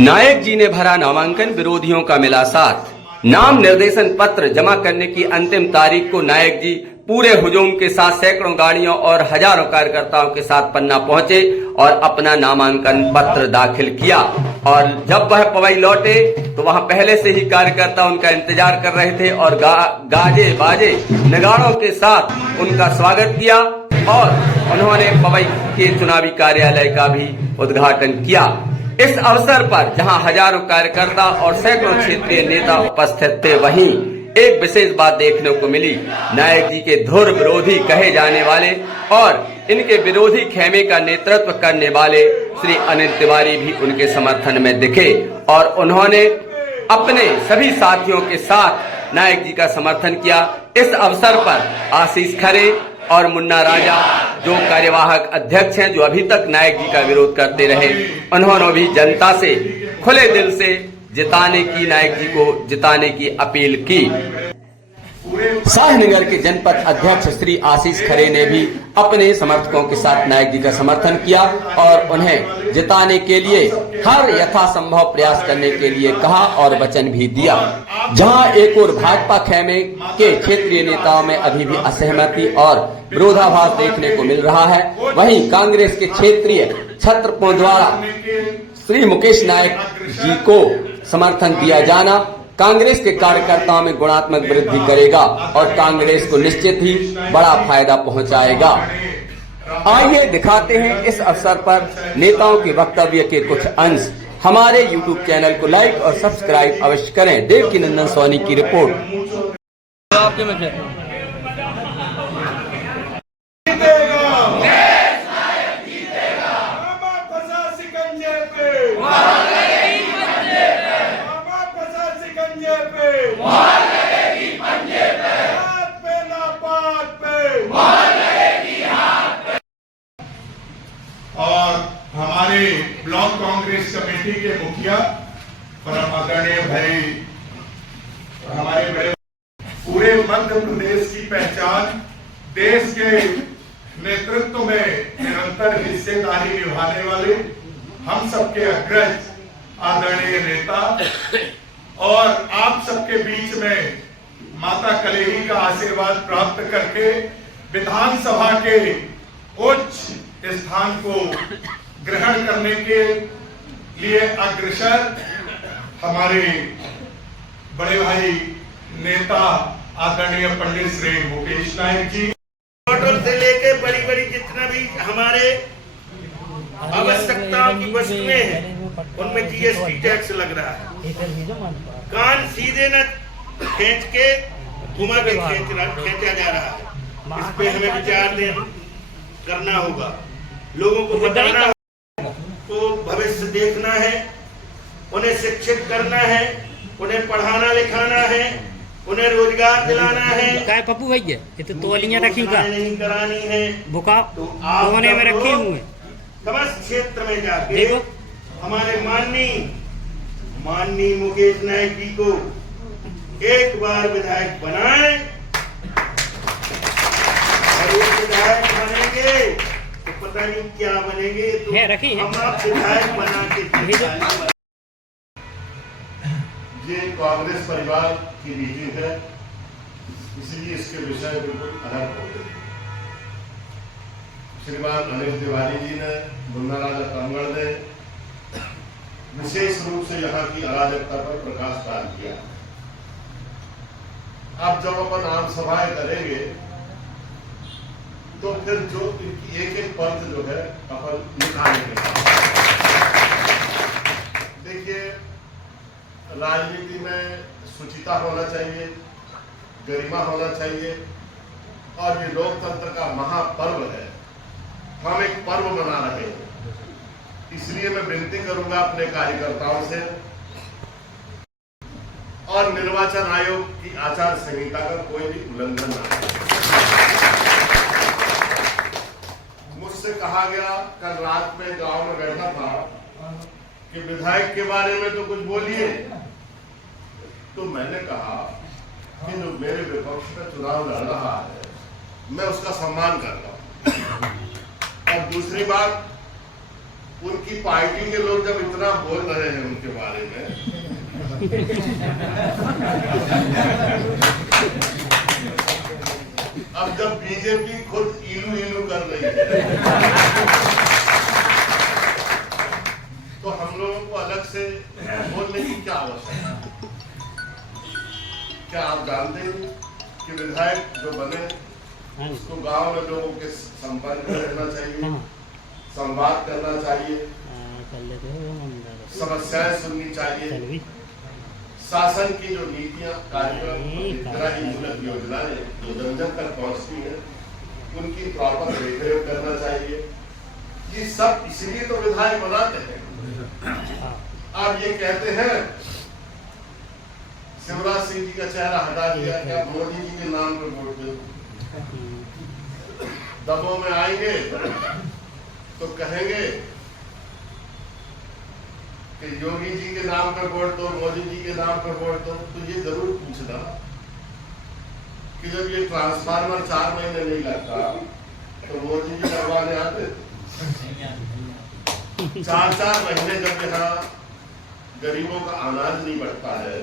नायक जी ने भरा नामांकन, विरोधियों का मिला साथ। नाम निर्देशन पत्र जमा करने की अंतिम तारीख को नायक जी पूरे हुजूम के साथ सैकड़ों गाड़ियों और हजारों कार्यकर्ताओं के साथ पन्ना पहुंचे और अपना नामांकन पत्र दाखिल किया। और जब वह पवई लौटे तो वहां पहले से ही कार्यकर्ता उनका इंतजार कर रहे थे और गाजे बाजे नगाड़ों के साथ उनका स्वागत किया और उन्होंने पवई के चुनावी कार्यालय का भी उद्घाटन किया। इस अवसर पर जहां हजारों कार्यकर्ता और सैकड़ों क्षेत्रीय नेता उपस्थित थे, वहीं एक विशेष बात देखने को मिली। नायक जी के धुर विरोधी कहे जाने वाले और इनके विरोधी खेमे का नेतृत्व करने वाले श्री अनिल तिवारी भी उनके समर्थन में दिखे और उन्होंने अपने सभी साथियों के साथ नायक जी का समर्थन किया। इस अवसर पर आशीष खरे और मुन्ना राजा, जो कार्यवाहक अध्यक्ष हैं, जो अभी तक नायक जी का विरोध करते रहे, उन्होंने भी जनता से खुले दिल से नायक जी को जिताने की अपील की। शाहनगर के जनपद अध्यक्ष श्री आशीष खरे ने भी अपने समर्थकों के साथ नायक जी का समर्थन किया और उन्हें जिताने के लिए हर यथासंभव प्रयास करने के लिए कहा और वचन भी दिया। जहां एक और भाजपा खेमे के क्षेत्रीय नेताओं में अभी भी असहमति और विरोधाभास देखने को मिल रहा है, वहीं कांग्रेस के क्षेत्रीय छत्रपों द्वारा श्री मुकेश नायक जी को समर्थन दिया जाना कांग्रेस के कार्यकर्ताओं में गुणात्मक वृद्धि करेगा और कांग्रेस को निश्चित ही बड़ा फायदा पहुंचाएगा। आइए दिखाते हैं इस अवसर पर नेताओं के वक्तव्य के कुछ अंश। हमारे YouTube चैनल को लाइक और सब्सक्राइब अवश्य करें। देवकीनंदन सोनी की रिपोर्ट। और हमारे ब्लॉक कांग्रेस कमेटी के मुखिया परम आदरणीय भाई, हमारे बड़े पूरे मध्य प्रदेश की पहचान, देश के नेतृत्व में निरंतर हिस्सेदारी निभाने वाले हम सबके अग्रज आदरणीय नेता और आप सबके बीच में माता कलेही का आशीर्वाद प्राप्त करके विधानसभा के उच्च स्थान को ग्रहण करने के लिए अग्रसर हमारे बड़े भाई नेता आदरणीय पंडित श्री मुकेश नायक जी, होटल से लेके बड़ी बड़ी जितना भी हमारे आवश्यकताओं की वस्तुएं हैं उनमें जीएसटी टैक्स लग रहा है। कान सीधे न खींच के घुमा के खींचा जा रहा है। इस पे हमें विचार करना होगा, लोगों को बताना को भविष्य देखना है, उन्हें शिक्षित करना है, उन्हें पढ़ाना लिखाना है, उन्हें रोजगार दिलाना है। काय पप्पू भैया ये तो तोलियां रखी का नहीं करानी है, बुका तो आप कोने में रखे हुए समस्त क्षेत्र में जाके हमारे माननीय मुकेश नायक जी को एक बार विधायक बनाएं और एक विधायक बनेंगे तो पता नहीं क्या बनेंगे, तो हम आप विधायक बना के ये कांग्रेस परिवार की मीटिंग है, इसलिए इसके विषय बिल्कुल अलग होते हैं। श्रीमान अनिल तिवारी जी ने, मुन्ना राजा कमगढ़ ने विशेष रूप से यहाँ की अराजकता पर प्रकाश डाल किया। अब जब अपन आम सभाएं करेंगे तो फिर जो इनकी एक एक पंथ जो है अपन निकालेंगे। देखिए, राजनीति में शुचिता होना चाहिए, गरिमा होना चाहिए और ये लोकतंत्र का महापर्व है। हम एक पर्व मना रहे हैं, इसलिए मैं विनती करूंगा अपने कार्यकर्ताओं से और निर्वाचन आयोग की आचार संहिता का कोई भी उल्लंघन न हो। मुझसे कहा गया, कल रात में गांव में बैठा था कि विधायक के बारे में तो कुछ बोलिए, तो मैंने कहा कि जो मेरे विपक्ष का चुनाव लड़ रहा है मैं उसका सम्मान करता हूं। और दूसरी बात, उनकी पार्टी के लोग जब इतना बोल रहे हैं उनके बारे में, अब जब बीजेपी खुद इलू इलू कर रही है, तो हम लोगों को अलग से बोलने की क्या आवश्यकता है? क्या आप जानते हैं कि विधायक जो बने उसको गांव में लोगों के संपर्क में रहना चाहिए, संवाद करना चाहिए, समस्याएं सुननी चाहिए, शासन की जो नीतियां, कार्यक्रम, मूलक योजनाएं जो जन जन तक पहुंचती हैं उनकी प्रॉपर देखरेख करना चाहिए। ये सब इसलिए तो विधायक बनाते हैं। आप ये कहते हैं शिवराज सिंह जी का चेहरा हटा दिया, क्या मोदी जी के नाम पर वोट दे? दबों में आएंगे तो कहेंगे कि योगी जी के नाम पर वोट दो, मोदी जी के नाम पर वोट दो। तो ये जरूर पूछना कि जब ये ट्रांसफार्मर 4 महीने नहीं लगता तो मोदी जी लगवाने आते थे? 4-4 महीने जब यहाँ गरीबों का अनाज नहीं बढ़ता है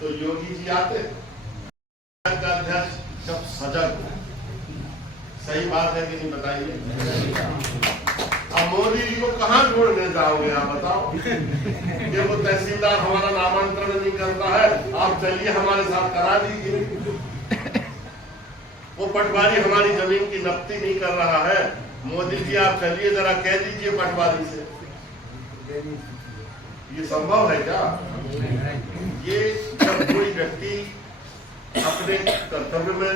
तो योगी जी आते? अध्यक्ष जब सजग हो, सही बात है कि नहीं बताइए? अब मोदी जी को कहाँ ढूंढने जाओगे आप बताओ? कि वो तहसीलदार हमारा नामांतरण नहीं करता है, आप चलिए हमारे साथ करा दीजिए। वो पटवारी हमारी जमीन की नफ्ती नहीं कर रहा है, मोदी जी आप चलिए जरा कह दीजिए पटवारी से। ये संभव है क्या? ये जब कोई व्यक्ति अपने कर्तव्य में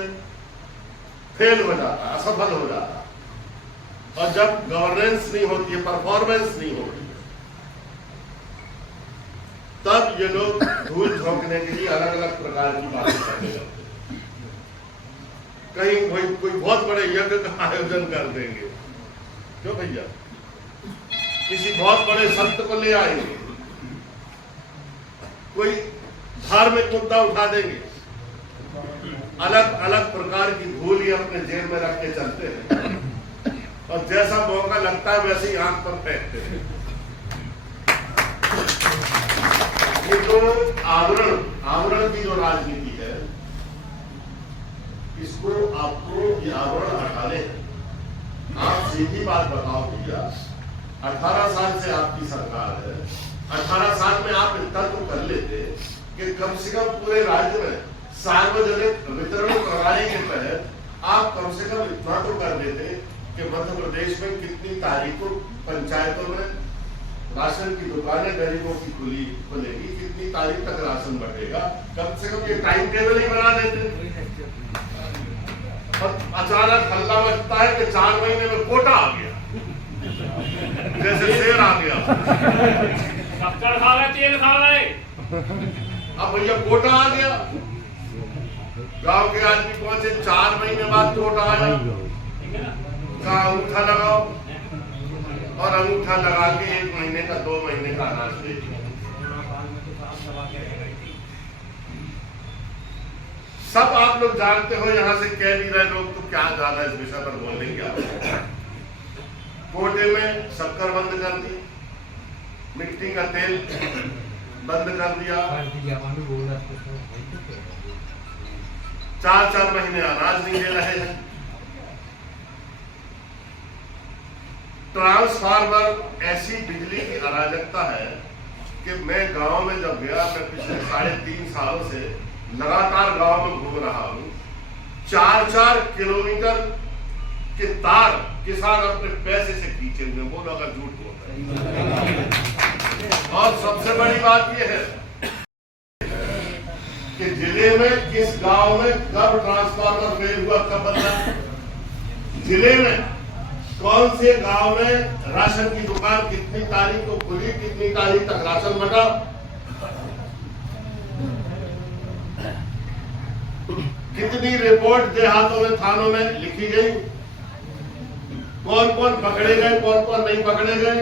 फेल हो जाता, असफल हो जाता, और जब गवर्नेंस नहीं होती है, परफॉर्मेंस नहीं होती, तब ये लोग धूल झोंकने के लिए अलग अलग प्रकार की बातें करने लगते हैं। कहीं कोई बहुत बड़े यज्ञ का आयोजन कर देंगे, क्यों भैया? किसी बहुत बड़े संत को ले आएंगे, कोई धार्मिक मुद्दा उठा देंगे, अलग अलग प्रकार की धूल ही अपने जेब में रख के चलते हैं और जैसा मौका लगता है वैसे ही आंख पर फेंकते हैं। ये जो आवरण की जो राजनीति है, इसको आपको ये आवरण हटाने हैं। आप सीधी बात बताओ भैया, 18 साल से आपकी सरकार है, 18 साल में आप इतना तो कर लेते कि कम से कम पूरे राज्य में सार्वजनिक वितरण प्रणाली के तहत आप कम से कम इतना तो कर देते कि मध्य प्रदेश में कितनी तारीखों पंचायतों में राशन की दुकानें गरीबों की खुलेगी, कितनी तारीख तक राशन बढ़ेगा, कम से कम ये टाइम टेबल ही बना देते। और अचानक हल्ला मचता है कि 4 महीने में कोटा आ गया, जैसे शेर आ गया। शक्कर खा रहे, तेल खा रहे। अब भैया कोटा आ गया, गांव के आदमी पहुंचे, 4 महीने बाद कोटा आया, का अंगूठा लगाओ, और अंगूठा लगा के 1 महीने का 2 महीने का अनाज दे दिया। सब आप लोग जानते हो, यहां से कह भी रहे लोग, तो क्या ज्यादा इस विषय पर बोलने क्या? कोटे में शक्कर बंद कर दी, मिट्टी का तेल बंद कर दिया, 4-4 महीने अनाज नहीं दे रहे हैं। ट्रांसफार्मर ऐसी बिजली की अराजकता है कि मैं गांव में जब गया, मैं पिछले 3.5 सालों से लगातार गांव में घूम रहा हूं, 4-4 किलोमीटर के तार किसान अपने पैसे से खींचे हुए, वो लोग झूठ बोलते हैं। और सबसे बड़ी बात यह है कि जिले में किस गांव में कब ट्रांसफार्मर फेल हुआ, कब बदला, जिले में कौन से गांव में राशन की दुकान कितनी तारीख को खुली, कितनी तारीख तक राशन बटा, कितनी रिपोर्ट देहातों में, थानों में लिखी गई, कौन कौन पकड़े गए, कौन कौन नहीं पकड़े गए,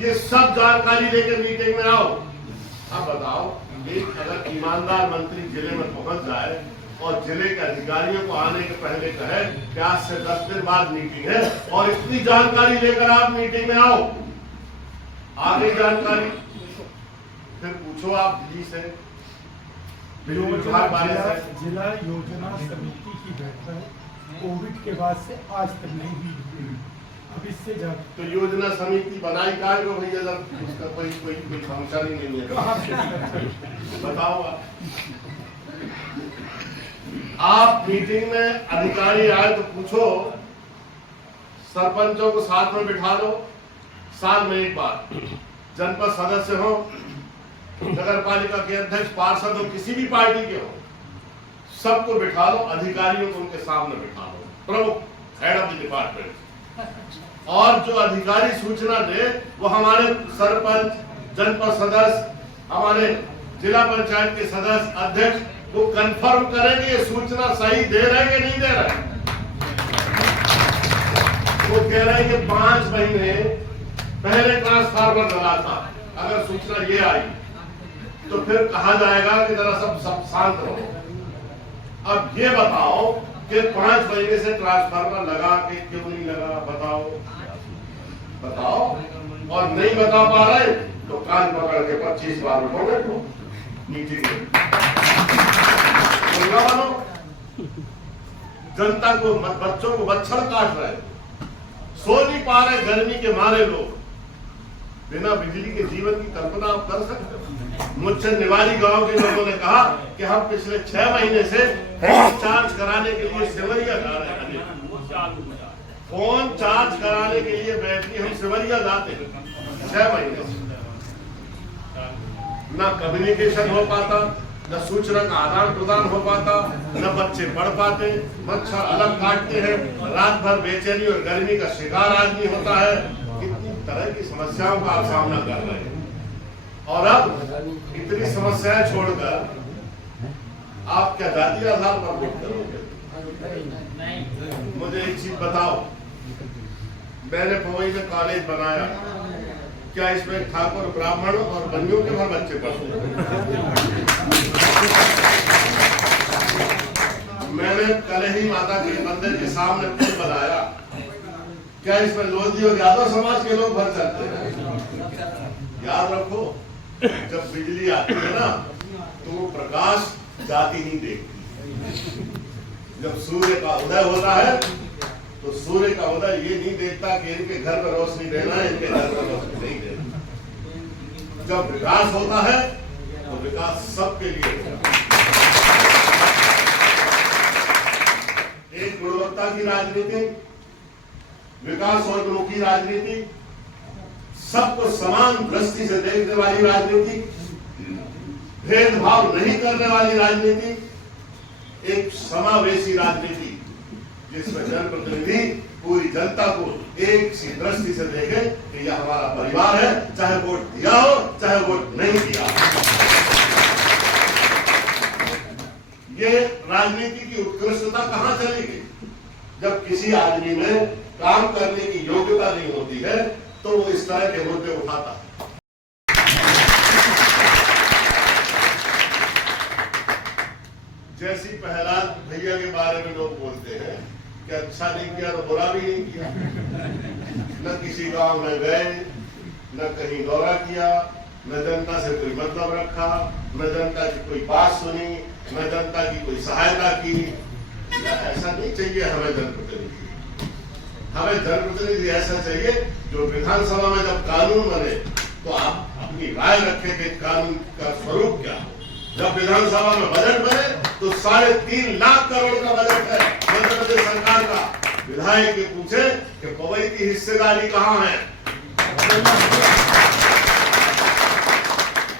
ये सब जानकारी लेकर मीटिंग में आओ। अब बताओ, एक अगर ईमानदार मंत्री जिले में पहुंच जाए और जिले के अधिकारियों को आने के पहले कहे कि आज से 10 दिन बाद मीटिंग है और इतनी जानकारी लेकर आप मीटिंग में आओ। आगे जानकारी फिर पूछो आप दिल्ली से, बिजली विभाग वाले से। जिला योजना समिति की बैठक कोविड के बाद से आज तक नहीं हुई, अब इससे ज्यादा तो योजना समिति बनाई काय को भैया, जब उसका कोई फंक्शन ही नहीं है। बताओ आप मीटिंग में अधिकारी आए तो पूछो, सरपंचों को साथ में बिठा लो, साल में एक बार, जनपद सदस्य हो, नगर पालिका के अध्यक्ष, पार्षद हो, किसी भी पार्टी के हो, सबको बिठा लो, अधिकारियों को उनके सामने बिठा लो, प्रमुख हेड ऑफ द डिपार्टमेंट। और जो अधिकारी सूचना दे वो हमारे सरपंच, जनपद सदस्य, हमारे जिला पंचायत के सदस्य, अध्यक्ष वो कंफर्म करेंगे ये सूचना सही दे रहे हैं कि नहीं दे रहे। वो कह रहे हैं कि 5 महीने पहले ट्रांसफार्मर डला था, अगर सूचना ये आई तो फिर कहा जाएगा कि जरा सब शांत रहो। अब ये बताओ कि 5 महीने से ट्रांसफार्मर लगा के क्यों नहीं लगा, बताओ। और नहीं बता पा रहे तो कान पकड़ के 25 बार उठोगे तो मीटिंग में जनता को, बच्चों को बच्चड़ काट रहे, सो नहीं पा रहे गर्मी के मारे लोग। बिना बिजली के जीवन की कल्पना आप कर सकते हो। मुझसे निवारी गांव के लोगों ने कहा कि हम पिछले 6 महीने से फोन चार्ज कराने के लिए सिमरिया जा रहे हैं। फोन चार्ज कराने के लिए बैटरी हम सिमरिया जाते हैं 6 महीने से। ना कम्युनिकेशन हो पाता, न सूचना का आदान प्रदान हो पाता, न बच्चे पढ़ पाते, मच्छर अलग काटते हैं, रात भर बेचैनी और गर्मी का शिकार आदमी होता है। कितनी तरह की समस्याओं का आप सामना कर रहे हैं। और अब इतनी समस्याएं छोड़कर आप क्या जातीय आधार पर वोट करोगे? मुझे एक चीज बताओ, मैंने पवई में कॉलेज बनाया, क्या इसमें ठाकुर, ब्राह्मण और बनियों के भर बच्चे पढ़ते हैं? मैंने कलही माता के मंदिर के सामने पुल बनाया, क्या इसमें लोधी और यादव समाज के लोग भर सकते हैं? याद रखो, जब बिजली आती है ना तो वो प्रकाश जाति नहीं देखती। जब सूर्य का उदय होता है तो सूर्य का उदय ये नहीं देखता कि इनके घर में रोशनी देना है, इनके घर में रोशनी नहीं देना। जब विकास होता है तो विकास सबके लिए होता है। एक गुणवत्ता की राजनीति, विकासोन्मुखी राजनीति, सबको समान दृष्टि से देखने वाली राजनीति, भेदभाव नहीं करने वाली राजनीति, एक समावेशी राजनीति जिसमें जनप्रतिनिधि पूरी जनता को एक सी दृष्टि से देखे कि यह हमारा परिवार है, चाहे वोट दिया हो चाहे वोट नहीं दिया। ये राजनीति की उत्कृष्टता कहां चली गई? जब किसी आदमी में काम करने की योग्यता नहीं होती है तो वो इस तरह के मुद्दे उठाता है। जैसी पहलाद भैया के बारे में लोग बोलते हैं कि अच्छा नहीं किया तो बुरा भी नहीं किया, न किसी गांव में गए, न कहीं दौरा किया, न जनता से कोई मतलब रखा, न जनता की कोई बात सुनी, न जनता की कोई सहायता की। ऐसा नहीं चाहिए हमें जनप्रतिनिधि। हमें जनप्रतिनिधि ऐसा चाहिए जो विधानसभा में जब कानून बने तो आप अपनी राय रखें कि कानून का स्वरूप क्या हो। जब विधानसभा में बजट बने तो 3.5 लाख करोड़ का बजट है मध्य प्रदेश सरकार का। विधायक के पूछे कि पवई की हिस्सेदारी कहाँ है,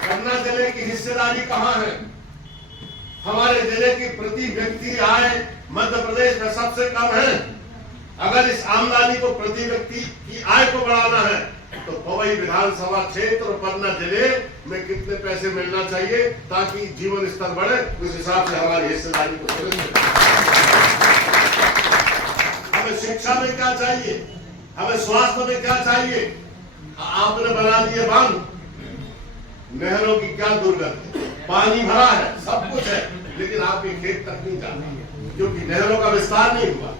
पन्ना जिले की हिस्सेदारी कहाँ है? हमारे जिले की प्रति व्यक्ति आय मध्य प्रदेश में सबसे कम है। अगर इस आमदनी को प्रति व्यक्ति की आय को बढ़ाना है तो पवई विधानसभा क्षेत्र और पन्ना जिले में कितने पैसे मिलना चाहिए ताकि जीवन स्तर बढ़े, उस हिसाब से हमारी हिस्सेदारी को समझें। हमें शिक्षा में क्या चाहिए, हमें स्वास्थ्य में क्या चाहिए? आपने बना दिए बांध, नहरों की क्या दुर्गति, पानी भरा है, सब कुछ है, लेकिन आपके खेत तक नहीं जाना, क्योंकि नहरों का विस्तार नहीं हुआ।